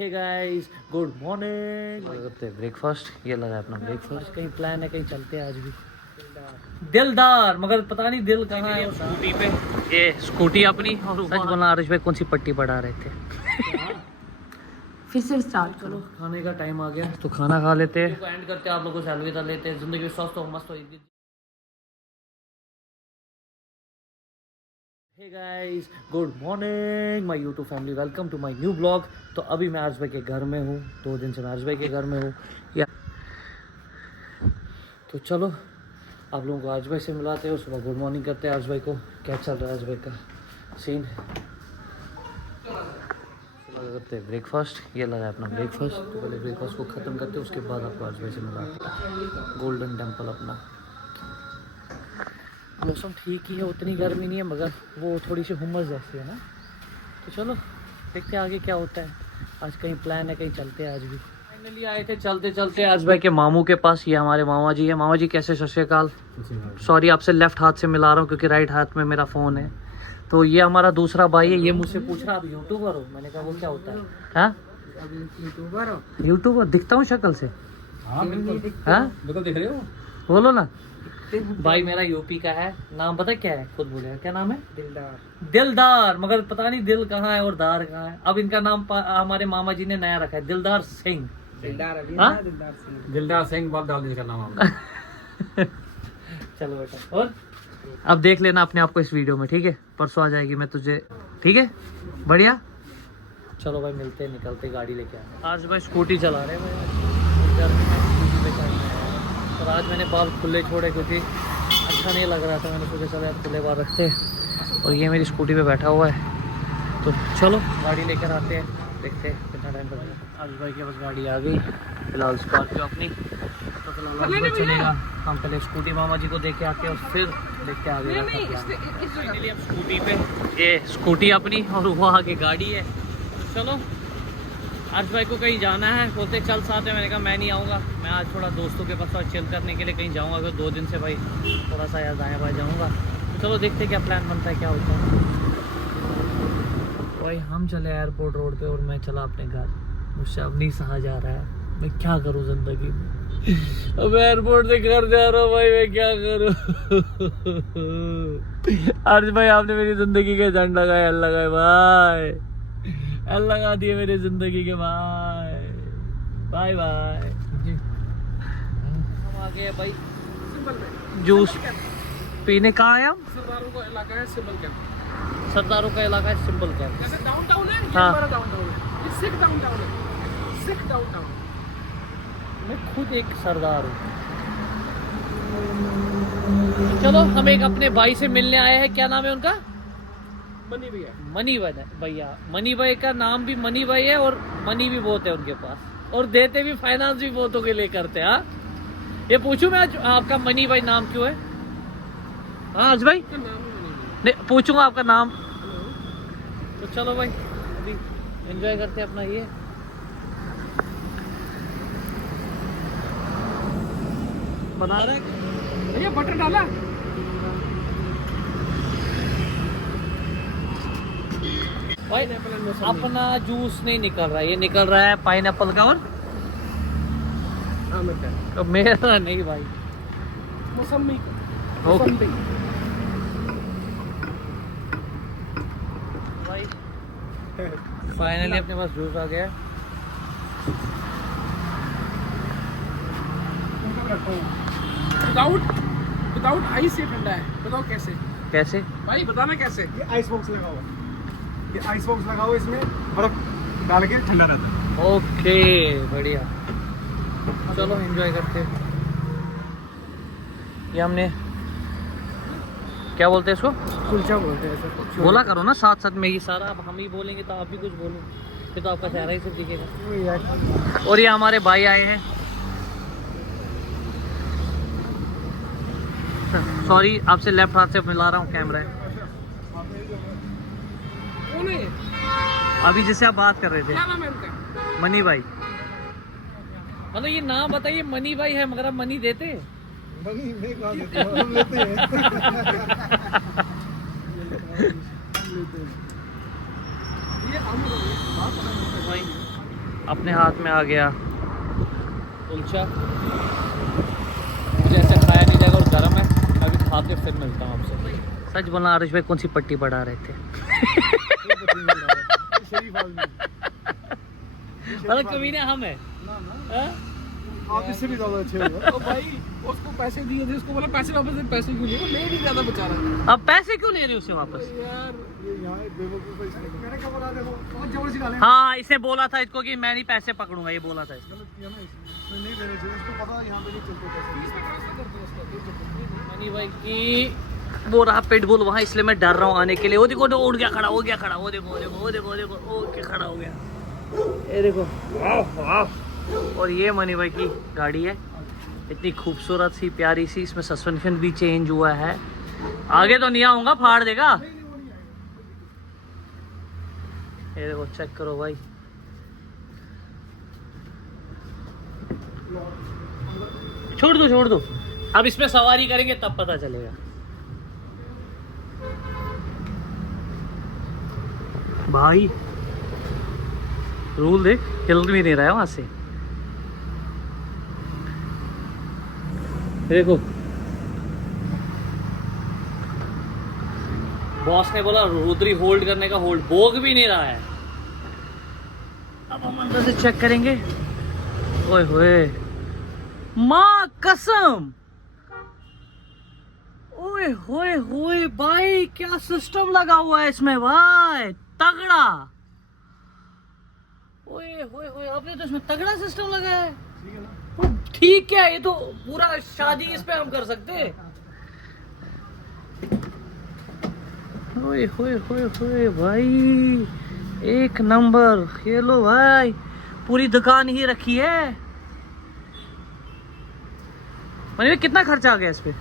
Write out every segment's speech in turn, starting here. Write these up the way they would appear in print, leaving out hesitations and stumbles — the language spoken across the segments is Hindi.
हे गाइस, गुड मॉर्निंग। करते हैं ब्रेकफास्ट। ये लगा अपना ब्रेकफास्ट। कहीं प्लान है, कहीं चलते हैं आज भी। दिलदार, मगर पता नहीं दिल कहाँ है। स्कूटी पे, ये स्कूटी अपनी। और सच बोलना आरुष भाई कौन सी पट्टी पढ़ा रहे थे। फिर से स्टार्ट करो। चलो खाने का टाइम आ गया तो खाना खा लेते हैं। एंड करते हैं, आप लोगों से अलविदा लेते हैं। जिंदगी स्वस्थ हो, मस्त हो। Hey guys, good morning my YouTube family, welcome to my new blog. तो अभी मैं आरुष भाई के घर में हूँ। 2 दिन से मैं आरुष भाई के घर में हूँ। या तो चलो आप लोगों को आरुष भाई से मिलाते हैं और सुबह गुड मॉर्निंग करते हैं आरुष भाई को। क्या चल रहा है आरुष भाई का सीन। करते हैं ब्रेकफास्ट। ये लगा अपना ब्रेकफास्ट। तो पहले ब्रेकफास्ट को ख़त्म करते हैं, उसके बाद आपको आरुष भाई से मिलाते हैं। गोल्डन टेम्पल अपना। मौसम ठीक ही है, उतनी गर्मी नहीं है, मगर वो थोड़ी सी हुम्मस जैसी है ना। तो चलो देखते हैं आगे क्या होता है। आज कहीं प्लान है, कहीं चलते हैं आज भी। फाइनली आए थे चलते चलते आज भाई के मामू के पास। ये हमारे मामा जी है। मामा जी कैसे? सत श्री अकाल। सॉरी आपसे लेफ्ट हाथ से मिला रहा हूँ क्योंकि राइट हाथ में मेरा फ़ोन है। तो ये हमारा दूसरा भाई है। ये मुझसे पूछ रहा आप यूट्यूबर हो? मैंने कहा वो क्या होता है। हाँ यूट्यूबर हो? यूट्यूबर दिखता हूँ शक्ल से? हाँ बिल्कुल। हाँ बिल्कुल दिख रहे हो। बोलो ना। भाई मेरा यूपी का है। नाम पता क्या है? खुद बोलेगा। क्या नाम है? दिलदार। दिलदार, मगर पता नहीं दिल कहाँ है और दार कहाँ है। अब इनका नाम हमारे मामा जी ने नया रखा है, दिलदार सिंह। दिलदार अभी हाँ? ना, दिलदार सिंह। दिलदार सिंह बहुत डाल का नाम चलो बेटा। और अब देख लेना अपने आप को इस वीडियो में, ठीक है? परसों आ जाएगी मैं तुझे, ठीक है? बढ़िया। चलो भाई मिलते हैं, निकलते गाड़ी लेके आए। आज भाई स्कूटी चला रहे हैं भाई। गर्मी में स्कूटी पे चलना है। और आज मैंने बाल खुले छोड़े क्योंकि अच्छा नहीं लग रहा था। मैंने सोचा चलो यार खुले बाल रखते हैं। और ये मेरी स्कूटी पे बैठा हुआ है। तो चलो गाड़ी लेकर आते हैं, देखते हैं कितना टाइम लगेगा। आज भाई के पास गाड़ी आ गई। फिलहाल स्कॉर्पियो अपनी। तो फिलहाल चलेगा। हम पहले स्कूटी मामा जी को दे के आते हैं और फिर देखते आगे। फाइनली अब स्कूटी पे, ये स्कूटी अपनी और वो आगे गाड़ी है। तो चलो आज भाई को कहीं जाना है, बोलते चल साथ है। मैंने कहा मैं नहीं आऊँगा, मैं आज थोड़ा दोस्तों के पास चिल करने के लिए कहीं जाऊँगा। अगर 2 दिन से भाई थोड़ा सा याद आया भाई जाऊँगा। तो चलो देखते क्या प्लान बनता है, क्या होता है। भाई हम चले एयरपोर्ट रोड पे और मैं चला अपने घर। मुझसे अब नहीं सहा जा रहा है। मैं क्या करूँ ज़िंदगी में। अब एयरपोर्ट से घर जा रहा हूँ भाई, मैं क्या करूँ। आज भाई आपने मेरी ज़िंदगी के झंड लगाए, लगाए भाई, लगा दिए मेरी जिंदगी के भाई। Bye bye. हम आ गए भाई जूस पीने। कहाँ है हम? सरदारों का इलाका है, सिंबल कैंप। सरदारों का इलाका है, सिंबल कैंप। जैसे डाउनटाउन है, ये हाँ। हमारा डाउनटाउन है। ये सिख डाउनटाउन है, सिख डाउनटाउन। मैं खुद एक सरदार हूँ। चलो हम एक अपने भाई से मिलने आए हैं। क्या नाम है उनका? मनी भैया। मनी भैया। मनी भाई का नाम भी मनी भाई है और मनी भी बहुत है उनके पास। और देते भी, फाइनेंस भी बहुतों के लिए करते हैं। हाँ, ये पूछूं मैं आज आपका मनी भाई नाम क्यों है? हाँ आज भाई नहीं पूछूंगा आपका नाम। तो चलो भाई अभी एंजॉय करते हैं अपना ये। बना रहे भैया बटर डाला। भाई अपना जूस नहीं निकल रहा है, ये निकल रहा है पाइनएप्पल का। और तो मेरा नहीं भाई, मौसमी। ओके भाई। फाइनली अपने पास जूस आ गया। विदाउट विदाउट आइस ये ठंडा है। बताओ कैसे? कैसे भाई बताना कैसे? ये आइस बॉक्स लगा हुआ, ये आइस बॉक्स लगा हुआ, इसमें बर्फ डाल के ठंडा रहता है। ओके बढ़िया। चलो एंजॉय करते हैं। ये हमने क्या बोलते हैं इसको? कुलचा बोलते हैं सर। बोला करो ना साथ साथ में। ये सारा अब हम ही बोलेंगे तो आप भी कुछ बोलो, फिर तो आपका चेहरा ही सिर्फ दिखेगा। और ये हमारे भाई आए हैं। सॉरी आपसे लेफ्ट हाथ से मिला रहा हूँ कैमरा है। कौन है? अभी जैसे आप बात कर रहे थे, क्या नाम है उनका? मनी भाई। मतलब ये नाम बताइए, मनी भाई है मगर आप मनी देते? हम लेते हैं। ये हम भाई अपने हाथ में आ गया कुलचा। मुझे ऐसे खाया नहीं जाएगा और गर्म है। मैं अभी खा के फिर मिलता हूँ आपसे। सच बोलना आरुष भाई, कौन सी पट्टी बढ़ा रहे थे? मतलब कमीने हम है। आप इससे भी ज्यादा अच्छे हो। ओ भाई उसको पैसे दिए थे, उसको बोला पैसे वापस दे, पैसे क्यों लिए? वो ले नहीं ज्यादा बेचारा। अब पैसे क्यों ले रहे हो उससे वापस? यार ये यहाँ एक बेवकूफ है इसने। मैंने क्या बोला देखो, बहुत जबरदस्ती डाले। हाँ, इसे बोला था इसको कि मैं नहीं पैसे पकड़ूंगा, ये बोला था इसको। गलत किया ना इसने, नहीं देने चाहिए इसको, पता है यहाँ पे नहीं चलते पैसे। इसमें ट्रांसफर कर दिया उसका, दे दो। मनी भाई की वो रहा पिटबुल वहाँ, इसलिए मैं डर रहा हूँ आने के लिए। वो देखो उड़ गया खड़ा, हो गया खड़ा, वो देखो वो देखो वो देखो वो देखो, ओके खड़ा हो गया, ये देखो। और ये मनी भाई की गाड़ी है, इतनी खूबसूरत सी प्यारी सी। इसमें सस्पेंशन भी चेंज हुआ है। आगे तो नहीं आऊंगा, फाड़ देगा। ये देखो चेक करो भाई। छोड़ दो छोड़ दो, अब इसमें सवारी करेंगे तब पता चलेगा। भाई रूल देख, हिल भी नहीं रहा है वहां से। देखो बॉस ने बोला रुद्री होल्ड करने का, होल्ड भोग भी नहीं रहा है। अब हम अंदर से चेक करेंगे। ओए होए माँ कसम, ओए होए होए भाई, क्या सिस्टम लगा हुआ है इसमें भाई, तगड़ा। ओए होए होए, आपने तो इसमें तगड़ा सिस्टम लगाया है। ठीक है, ये तो पूरा शादी इस पे हम कर सकते हैं। ओए होए होए होए भाई, एक नंबर। ये लो भाई, पूरी दुकान ही रखी है। मैंने कितना खर्चा आ गया इस पे?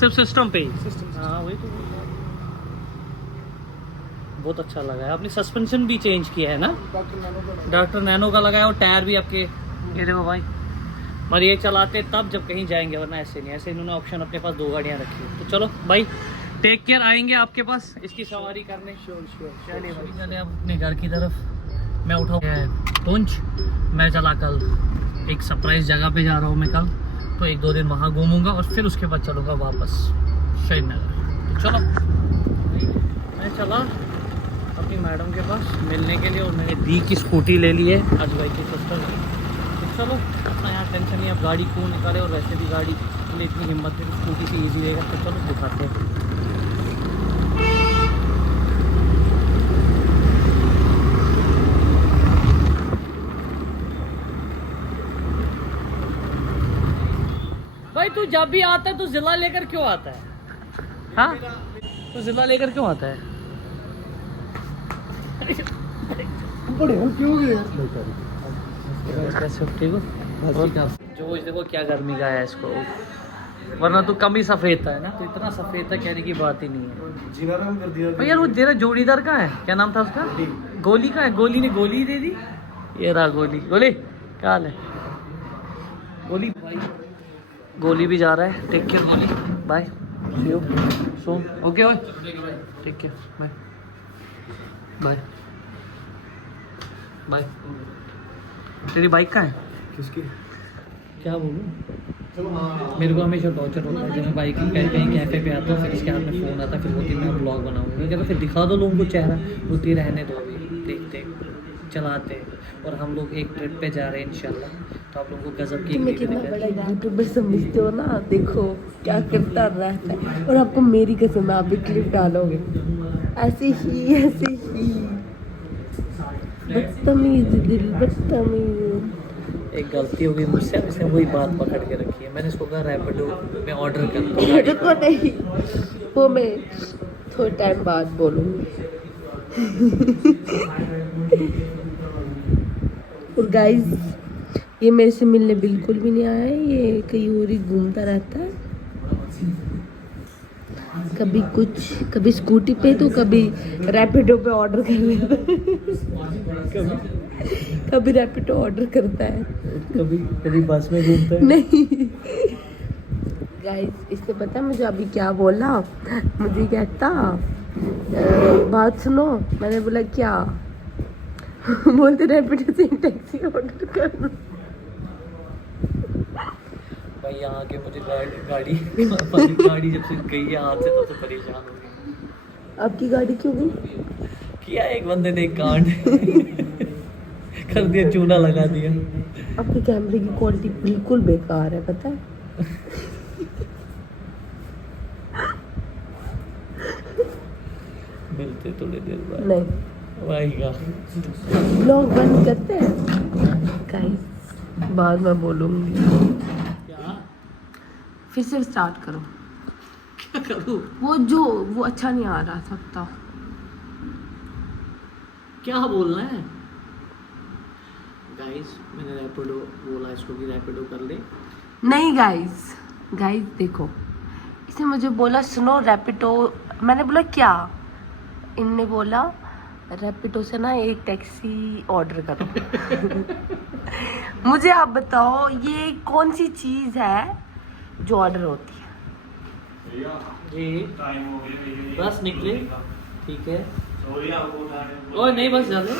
सिर्फ सिस्टम पे ही। हाँ वही तो, बहुत अच्छा लगा है। आपने सस्पेंशन भी चेंज किया है ना, डॉक्टर नैनो का लगाया, और टायर भी आपके ये देखो भाई। मगर ये चलाते तब जब कहीं जाएंगे, वरना ऐसे नहीं। ऐसे इन्होंने ऑप्शन अपने पास 2 गाड़ियाँ रखी है। तो चलो भाई, टेक केयर, आएंगे आपके पास इसकी सवारी करने। चलिए भाई, चले अब अपने घर की तरफ। मैं उठा पुंछ, मैं चला कल एक सरप्राइज जगह पे जा रहा हूँ मैं कल, तो 1-2 दिन वहाँ घूमूंगा और फिर उसके बाद चलूँगा वापस श्रीनगर। तो चलो मैं चला अपनी मैडम के पास मिलने के लिए, और मैंने दी की स्कूटी ले ली है आज भाई की सिस्टर की। तो चलो अपना यहाँ टेंशन नहीं, अब गाड़ी क्यों निकाले, और वैसे भी गाड़ी के लिए इतनी हिम्मत है, स्कूटी से ईजी रहेगा। तो चलो दिखाते हैं। भाई तू जब भी आता है तो जिला लेकर क्यों आता है? हाँ तो जिला लेकर क्यों आता है? बड़े हो क्यों गए? कैसे हो, ठीक हो? जो देखो क्या गर्मी का है इसको, वरना तू कम ही सफेद था है ना, तो इतना सफेद था कहने की बात ही नहीं है। जीना रंग कर दिया भाई यार वो तेरा जोड़ीदार कहाँ है, क्या नाम था उसका? गोली कहाँ है? गोली ने गोली दे दी। ये रहा गोली। गोली क्या हाल है? गोली भाई, गोली भी जा रहा है। Take care Goli, bye, see you soon. Okay भाई, take care, bye bye bye. तेरी बाइक कहाँ है? किसकी? क्या बोलूँ, मेरे को हमेशा टॉर्चर होता है जब मैं बाइक कहीं कैफे पे आता हूँ, फिर इसके हाथ में फ़ोन आता है, फिर बोलती मैं ब्लॉग बनाऊँगा। क्या फिर दिखा दो लोगों को चेहरा, बोलती रहने दो अभी देखते चलाते। और हम लोग एक ट्रिप पे जा रहे हैं इंशाल्लाह, तो आप लोगों को गजब की तुम्हें कितना बड़ा यूट्यूबर समझते हो ना, देखो क्या करता रहता है। और आपको मेरी कसम है, आप भी क्लिप डालोगे ऐसे ही बदतमीज दिल, बदतमीज। एक गलती हो गई मुझसे, अब इसने वही बात पकड़ के रखी है। मैंने इसको कहा रैपिडो में ऑर्डर कर दो। रुको नहीं, वो मैं थोड़े टाइम बाद बोलूँगी। और गाइस ये मेरे से मिलने बिल्कुल भी नहीं आया है, ये कहीं और ही घूमता रहता है। कभी कुछ, कभी स्कूटी पे तो कभी रैपिडो पे ऑर्डर कर लेता है। कभी रैपिडो ऑर्डर करता है, कभी बस में घूमता है। नहीं गाइस, इससे पता है मुझे अभी क्या बोला? मुझे कहता बात सुनो। मैंने बोला क्या? बोलते रैपिडो से टैक्सी ऑर्डर करना। भाई यहाँ आके मुझे गाड़ी जब से गई है हाथ से तब से परेशान हो गई। आपकी गाड़ी क्यों गई? किया एक बंदे ने कांड कर दिया, चूना लगा दिया। आपके कैमरे की क्वालिटी बिल्कुल बेकार है, पता है। मिलते थोड़ी देर बाद। नहीं भाई का ब्लॉग बंद करते हैं गाइस, बाद में बोलूँगी। क्या फिर से स्टार्ट करो। क्या करूँ? वो अच्छा नहीं आ रहा था, बताओ क्या बोलना है? गाइस मैंने रैपिडो बोला इसको कि रैपिडो कर ले। नहीं गाइस देखो, इसने मुझे बोला सुनो रैपिडो, मैंने बोला क्या, इनने बोला रैपिडो से ना एक टैक्सी ऑर्डर करो। मुझे आप बताओ ये कौन सी चीज़ है जो ऑर्डर होती है? जी बस निकले, ठीक है। ओए नहीं बस ज़्यादा।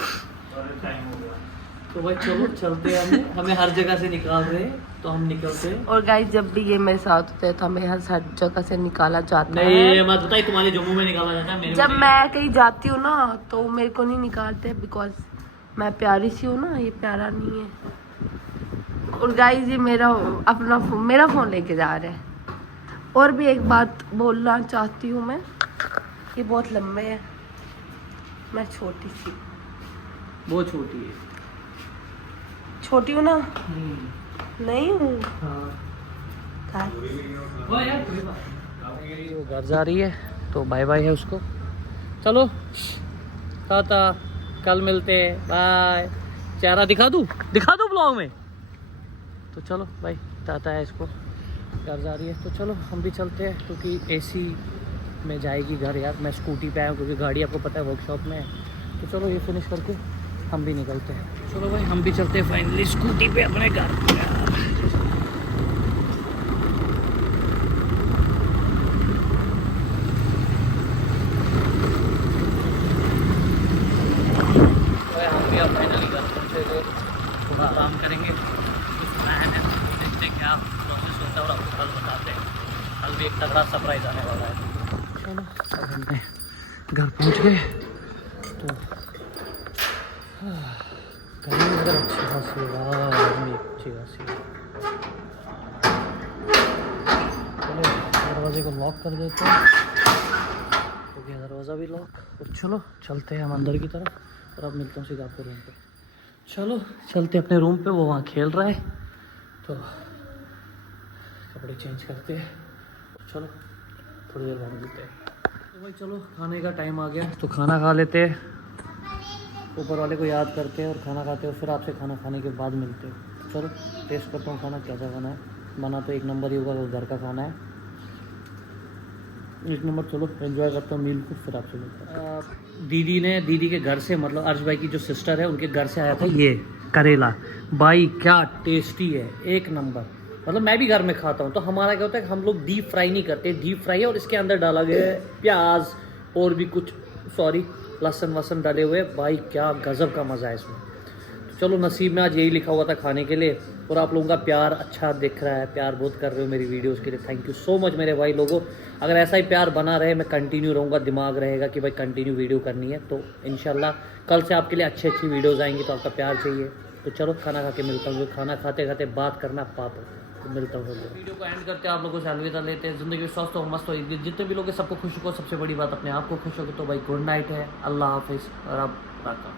तो भाई चलो चलते हैं, हमें हर जगह से निकाल रहे हैं तो हम निकलते हैं। और गाइस जब भी ये मेरे साथ होते हैं तो हमें हर जगह से निकाला जाता नहीं है। ये मत बताइए, तुम्हारे जम्मू में निकाला जाता है, मेरे जब को मैं कहीं जाती हूँ ना तो मेरे को नहीं निकालते, बिकॉज मैं प्यारी सी हूँ ना, ये प्यारा नहीं है। और गाइस ये मेरा फ़ोन लेके जा रहे हैं। और भी एक बात बोलना चाहती हूँ मैं, ये बहुत लंबे है, मैं छोटी सी, बहुत छोटी है। छोटी हूँ ना, नहीं हूँ। हाँ वो घर जा रही है तो बाय बाय है उसको। चलो टाटा, कल मिलते हैं, बाय। चेहरा दिखा दूँ ब्लॉग में? तो चलो भाई टाटा है, इसको घर जा रही है तो चलो हम भी चलते हैं, क्योंकि एसी में जाएगी घर यार। मैं स्कूटी पे आया हूँ क्योंकि गाड़ी आपको पता है वर्कशॉप में है। तो चलो ये फिनिश करके हम भी निकलते हैं। चलो भाई हम भी चलते हैं फाइनली स्कूटी पे अपने घर। हम भी अब फाइनली घर पहुँचे थे, थोड़ा आराम करेंगे, कुछ प्लान है, देखते हैं क्या प्रोसेस होता है और आपको कल बताते हैं। कल भी एक तगड़ा सरप्राइज आने वाला है। चलो अब हमने घर पहुँच गए तो गर्मी अगर अच्छी खासी है, गर्मी अच्छी खासी है। चलो दरवाजे को लॉक कर देते हैं, हो गया दरवाज़ा भी लॉक। और चलो चलते हैं हम अंदर की तरफ और अब मिलता हूँ सीधा आपके रूम पे। चलो चलते अपने रूम पे, वो वहाँ खेल रहा है तो कपड़े चेंज करते हैं। चलो थोड़ी देर बाद मिलते हैं। तो भाई चलो खाने का टाइम आ गया तो खाना खा लेते हैं, ऊपर वाले को याद करते हैं और खाना खाते हैं, और फिर आपसे खाना खाने के बाद मिलते हैं। चलो टेस्ट करता हूँ खाना कैसा खाना है। बना तो एक नंबर ही होगा, वो घर का खाना है एक नंबर। चलो एंजॉय करता हूँ मील को, फिर आपसे मिलता हूँ। दीदी के घर से, मतलब अर्श भाई की जो सिस्टर है उनके घर से आया था ये करेला। भाई क्या टेस्टी है, एक नंबर। मतलब मैं भी घर में खाता हूँ, तो हमारा क्या होता है कि हम लोग डीप फ्राई नहीं करते, डीप फ्राई है और इसके अंदर डाला गया है प्याज और भी कुछ लहसुन वसन डाले हुए। भाई क्या गज़ब का मज़ा है इसमें। तो चलो नसीब में आज यही लिखा हुआ था खाने के लिए, और आप लोगों का प्यार अच्छा दिख रहा है, प्यार बहुत कर रहे हो मेरी वीडियोस के लिए। थैंक यू सो मच मेरे भाई लोगों। अगर ऐसा ही प्यार बना रहे, मैं कंटिन्यू रहूँगा, दिमाग रहेगा कि भाई कंटिन्यू वीडियो करनी है, तो इंशाल्लाह कल से आपके लिए अच्छी वीडियोज़ आएंगी। तो आपका प्यार चाहिए। तो चलो खाना खा के मिलता हूँ, खाना खाते खाते बात करना पाप है। तो मिलता हूँ। वीडियो को एंड करते हैं, आप लोगों से अलविदा लेते हैं। ज़िंदगी स्वस्थ हो, मस्त हो, जितने भी लोग हैं सबको खुश हो। सबसे बड़ी बात अपने आप को खुश हो। तो भाई गुड नाइट है, अल्लाह हाफिज़ और अब रखा।